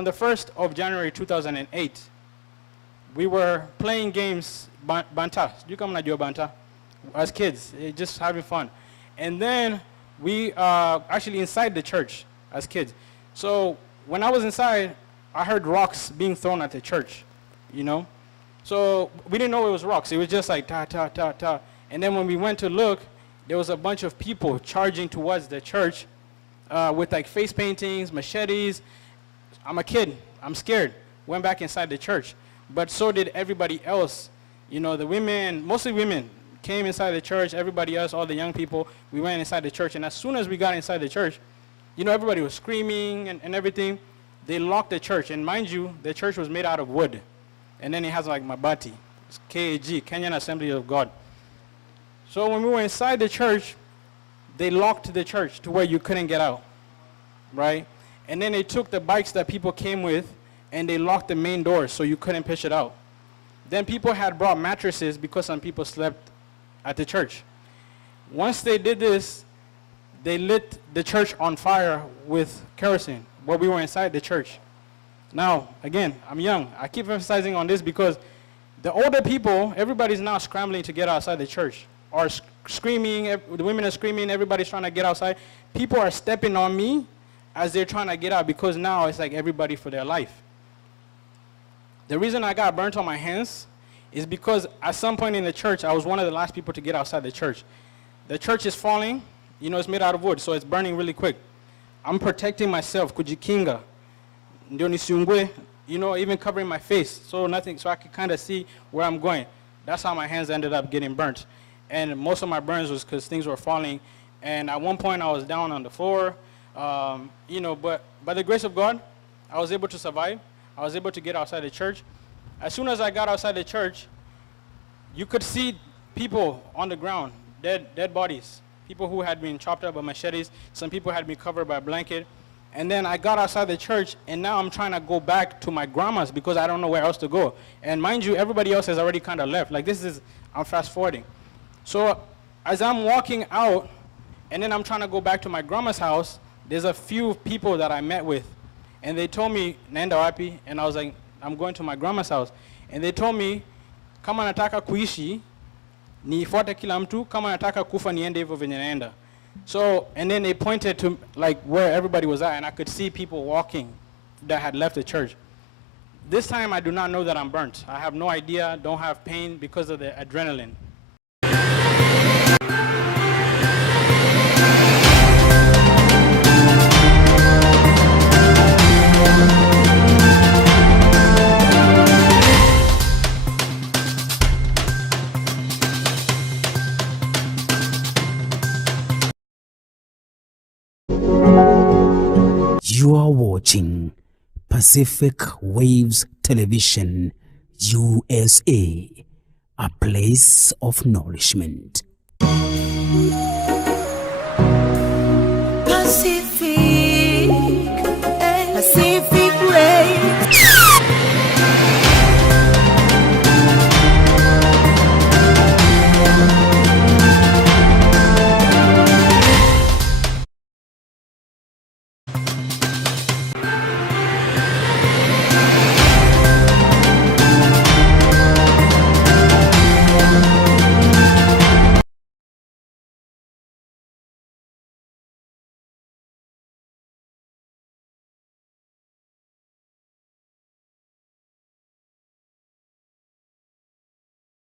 on the 1st of January 2008, we were playing games, Banta. You come and do Banta? As kids, just having fun. And then we actually inside the church as kids. So when I was inside, I heard rocks being thrown at the church, you know? So we didn't know it was rocks. It was just like ta, ta, ta, ta. And then when we went to look, there was a bunch of people charging towards the church with like face paintings, machetes. I'm a kid. I'm scared. Went back inside the church. But so did everybody else. You know, the women, mostly women, came inside the church. Everybody else, all the young people, we went inside the church. And as soon as we got inside the church, you know, everybody was screaming and everything. They locked the church. And mind you, the church was made out of wood. And then it has like Mabati. It's KAG, Kenyan Assembly of God. So when we were inside the church, they locked the church to where you couldn't get out, right? And then they took the bikes that people came with, and they locked the main doors so you couldn't push it out. Then people had brought mattresses because some people slept at the church. Once they did this, they lit the church on fire with kerosene while we were inside the church. Now, again, I'm young. I keep emphasizing on this because the older people, everybody's now scrambling to get outside the church. Or screaming, the women are screaming, everybody's trying to get outside. People are stepping on me as they're trying to get out because now it's like everybody for their life. The reason I got burnt on my hands is because at some point in the church, I was one of the last people to get outside the church. The church is falling, you know, it's made out of wood, so it's burning really quick. I'm protecting myself, kujikinga, ndio nisiungwe, you know, even covering my face, so nothing, so I could kind of see where I'm going. That's how my hands ended up getting burnt. And most of my burns was because things were falling. And at one point, I was down on the floor. You know, but by the grace of God, I was able to survive. I was able to get outside the church. As soon as I got outside the church, you could see people on the ground, dead bodies, people who had been chopped up by machetes. Some people had been covered by a blanket. And then I got outside the church, and now I'm trying to go back to my grandma's because I don't know where else to go. And mind you, everybody else has already kind of left. Like I'm fast forwarding. So as I'm walking out, and then I'm trying to go back to my grandma's house, there's a few people that I met with. And they told me, Nenda wapi? And I was like, I'm going to my grandma's house. And they told me, kama nataka kuishi, nifuate kila mtu, kama nataka kufa niende hivyo venye naenda. So, and then they pointed to like where everybody was at, and I could see people walking that had left the church. This time I do not know that I'm burnt. I have no idea, don't have pain because of the adrenaline. You are watching Pacific Waves Television, USA, a place of nourishment.